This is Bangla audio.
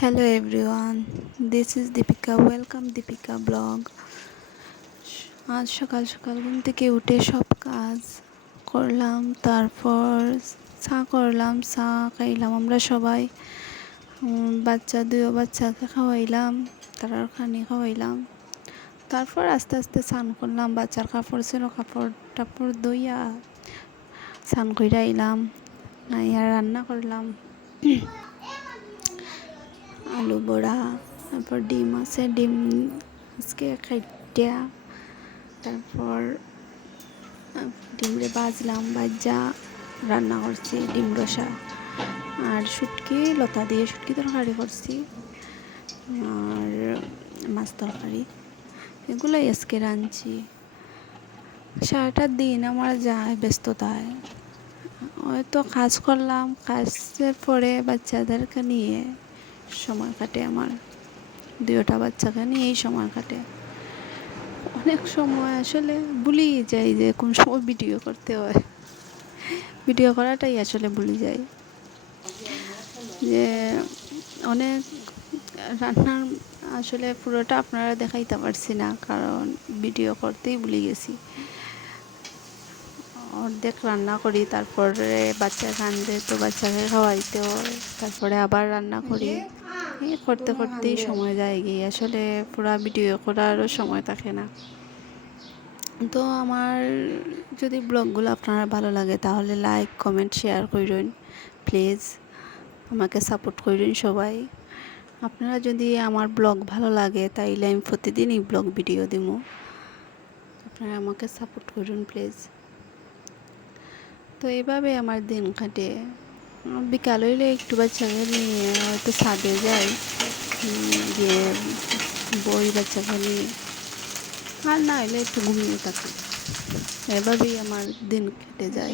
Hello everyone, this is Deepika. Welcome Deepika blog. আজ সকাল সকাল ঘুম থেকে উঠে সব কাজ করলাম, তারপর চা করলাম, চা খাইলাম আমরা সবাই। দুই বাচ্চাকে খাওয়াইলাম, তারার খানি খাওয়াইলাম। তারপর আস্তে আস্তে স্নান করলাম, বাচ্চার কাপড় ছিল, কাপড় টাপড় ধুইয়া স্নান করে আইলাম, আইয়া রান্না করলাম আলু বড়া, তারপর ডিম আছে, ডিম আজকে খাইটা, তারপর ডিমরে ভাজলাম, ভাজা রান্না করছি ডিম রসা, আর শুটকি লতা দিয়ে শুটকি তরকারি করছি, আর মাছ তরকারি, এগুলোই আজকে রাঁধছি। সারাটা দিন আমার যায় ব্যস্ততায়, হয়তো কাজ করলাম, কাজের পরে বাচ্চাদেরকে নিয়ে সময় কাটে আমার, দুইটা বাচ্চাকে নিয়েই সময় কাটে। অনেক সময় আসলে ভুলি যাই যে কোন সময় ভিডিও করতে হয়, ভিডিও করাটাই আসলে ভুলে যাই। যে অনেক রান্নার আসলে পুরোটা আপনারা দেখাইতে পারছি না, কারণ ভিডিও করতেই ভুলে গেছি। অর্ধেক রান্না করি, তারপরে বাচ্চা কান্দে তো বাচ্চাকে খাওয়াইতে হয়, তারপরে আবার রান্না করি, এই করতে করতেই সময় যায় গিয়ে, আসলে পুরো ভিডিও করারও সময় থাকে না। তো আমার যদি ব্লগগুলো আপনার ভালো লাগে তাহলে লাইক কমেন্ট শেয়ার করুন প্লিজ, আমাকে সাপোর্ট করুন সবাই। আপনারা যদি আমার ব্লগ ভালো লাগে তাইলে আমি প্রতিদিনই ব্লগ ভিডিও দিব, আপনারা আমাকে সাপোর্ট করুন প্লিজ। তো এইভাবে আমার দিন কাটে। বিকাল হইলে একটু বাচ্চাকে নিয়ে হয়তো ছাদে যাই, গিয়ে বই বাচ্চাকে নিয়ে, আর না হলে একটু ঘুমিয়ে থাকি। এভাবেই আমার দিন কেটে যায়।